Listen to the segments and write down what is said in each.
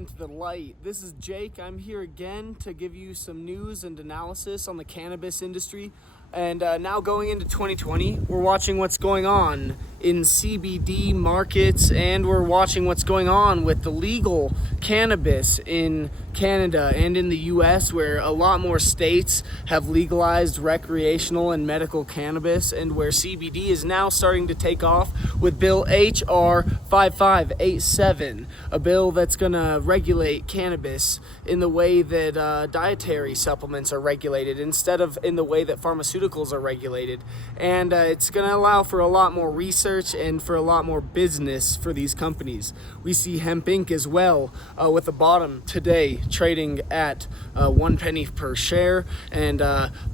into the light. This is Jake. I'm here again to give you some news and analysis on the cannabis industry. And now going into 2020, we're watching what's going on in CBD markets, and we're watching what's going on with the legal cannabis in Canada and in the US, where a lot more states have legalized recreational and medical cannabis, and where CBD is now starting to take off with Bill HR 5587, a bill that's going to regulate cannabis in the way that dietary supplements are regulated instead of in the way that pharmaceuticals are regulated. And it's going to allow for a lot more research and for a lot more business for these companies. We see Hemp Inc. as well, with the bottom today trading at 1 penny per share, and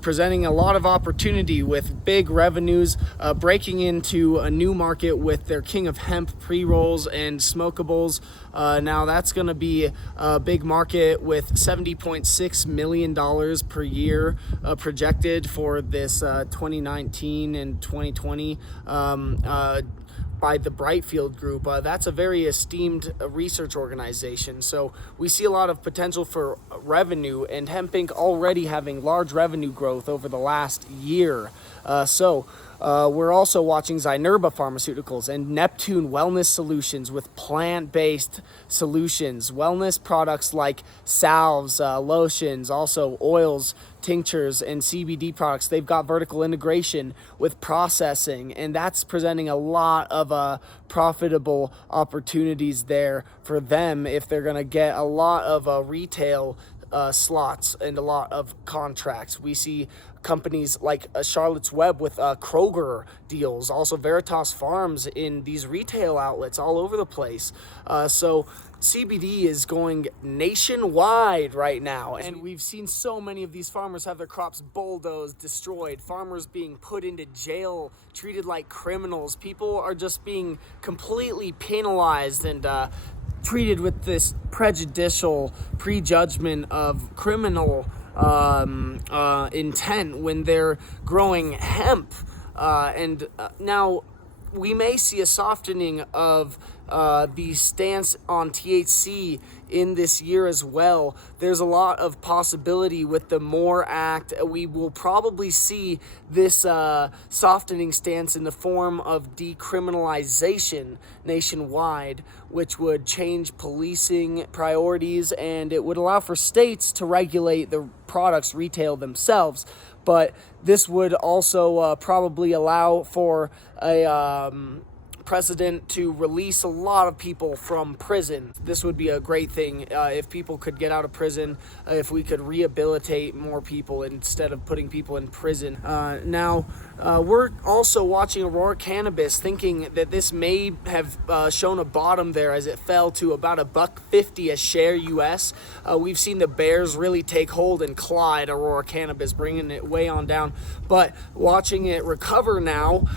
presenting a lot of opportunity with big revenues, breaking into a new market with their King of Hemp pre-rolls and smokables. Now that's going to be a big market with $70.6 million per year projected for this 2019 and 2020 by the Brightfield Group. That's a very esteemed research organization. So we see a lot of potential for revenue, and Hemp Inc. already having large revenue growth over the last year. We're also watching Zynerba Pharmaceuticals and Neptune Wellness Solutions with plant-based solutions, wellness products like salves, lotions, also oils, tinctures, and CBD products. They've got vertical integration with processing, and that's presenting a lot of profitable opportunities there for them if they're going to get a lot of retail slots and a lot of contracts. We see companies like Charlotte's Web with Kroger deals, also Veritas Farms in these retail outlets all over the place. So CBD is going nationwide right now, and we've seen so many of these farmers have their crops bulldozed, destroyed, farmers being put into jail, treated like criminals. People are just being completely penalized and treated with this prejudicial prejudgment of criminal intent when they're growing hemp. Now we may see a softening of the stance on THC in this year as well. There's a lot of possibility with the MORE Act. We will probably see this softening stance in the form of decriminalization nationwide, which would change policing priorities, and it would allow for states to regulate the products retail themselves. But this would also probably allow for a precedent to release a lot of people from prison. This would be a great thing if people could get out of prison, if we could rehabilitate more people instead of putting people in prison. Now, we're also watching Aurora Cannabis, thinking that this may have shown a bottom there as it fell to about $1.50 a share US. We've seen the bears really take hold and claw at Aurora Cannabis, bringing it way on down. But watching it recover now,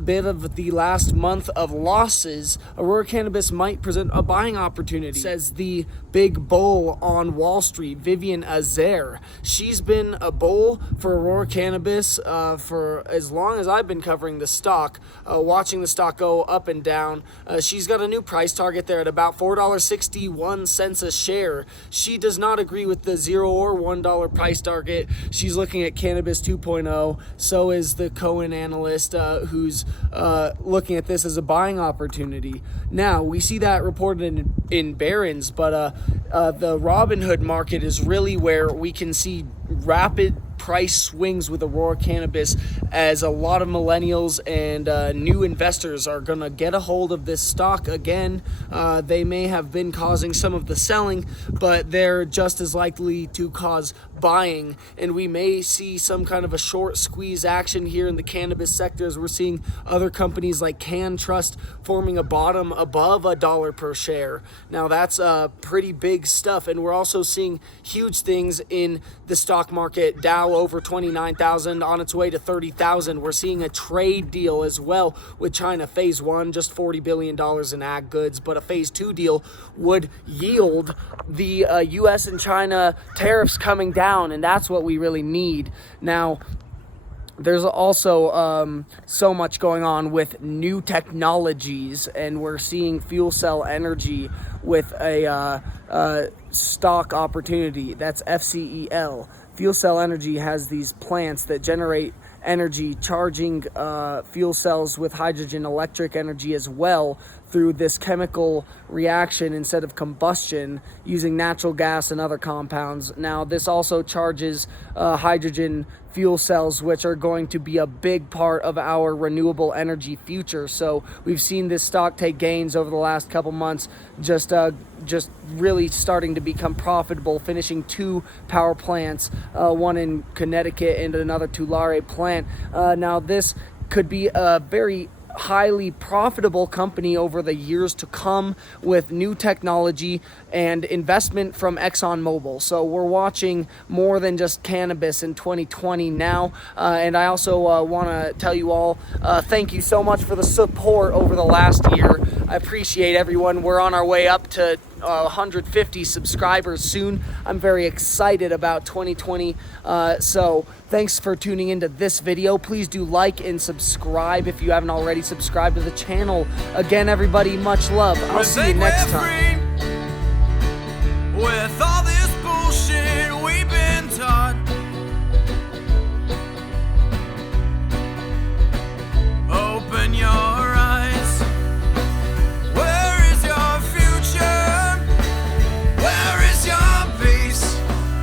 bit of the last month of losses, Aurora Cannabis might present a buying opportunity, says the big bull on Wall Street, Vivian Azer. She's been a bull for Aurora Cannabis for as long as I've been covering the stock, watching the stock go up and down. She's got a new price target there at about $4.61 a share. She does not agree with the $0 or $1 price target. She's looking at Cannabis 2.0. So is the Cohen analyst who's looking at this as a buying opportunity. Now, we see that reported in Barron's, but the Robinhood market is really where we can see rapid price swings with Aurora Cannabis, as a lot of millennials and new investors are going to get a hold of this stock again. They may have been causing some of the selling, but they're just as likely to cause buying, and we may see some kind of a short squeeze action here in the cannabis sector, as we're seeing other companies like CannTrust forming a bottom above $1 per share. Now that's pretty big stuff, and we're also seeing huge things in the stock market. Dow over 29,000, on its way to 30,000. We're seeing a trade deal as well with China. Phase 1, just $40 billion in ag goods, but a phase 2 deal would yield the US and China tariffs coming down, and that's what we really need. Now, there's also so much going on with new technologies, and we're seeing fuel cell energy with a stock opportunity. That's FCEL. Fuel cell energy has these plants that generate energy, charging fuel cells with hydrogen electric energy as well through this chemical reaction instead of combustion using natural gas and other compounds. Now, this also charges hydrogen fuel cells, which are going to be a big part of our renewable energy future. So we've seen this stock take gains over the last couple months, just really starting to become profitable, finishing 2 power plants, one in Connecticut and another Tulare plant. Now this could be a very highly profitable company over the years to come with new technology and investment from ExxonMobil. So we're watching more than just cannabis in 2020 now. And I also want to tell you all, thank you so much for the support over the last year. I appreciate everyone. We're on our way up to 150 subscribers soon. I'm very excited about 2020. So thanks for tuning into this video. Please do like and subscribe if you haven't already subscribed to the channel. Again, everybody, much love. I'll see you next time.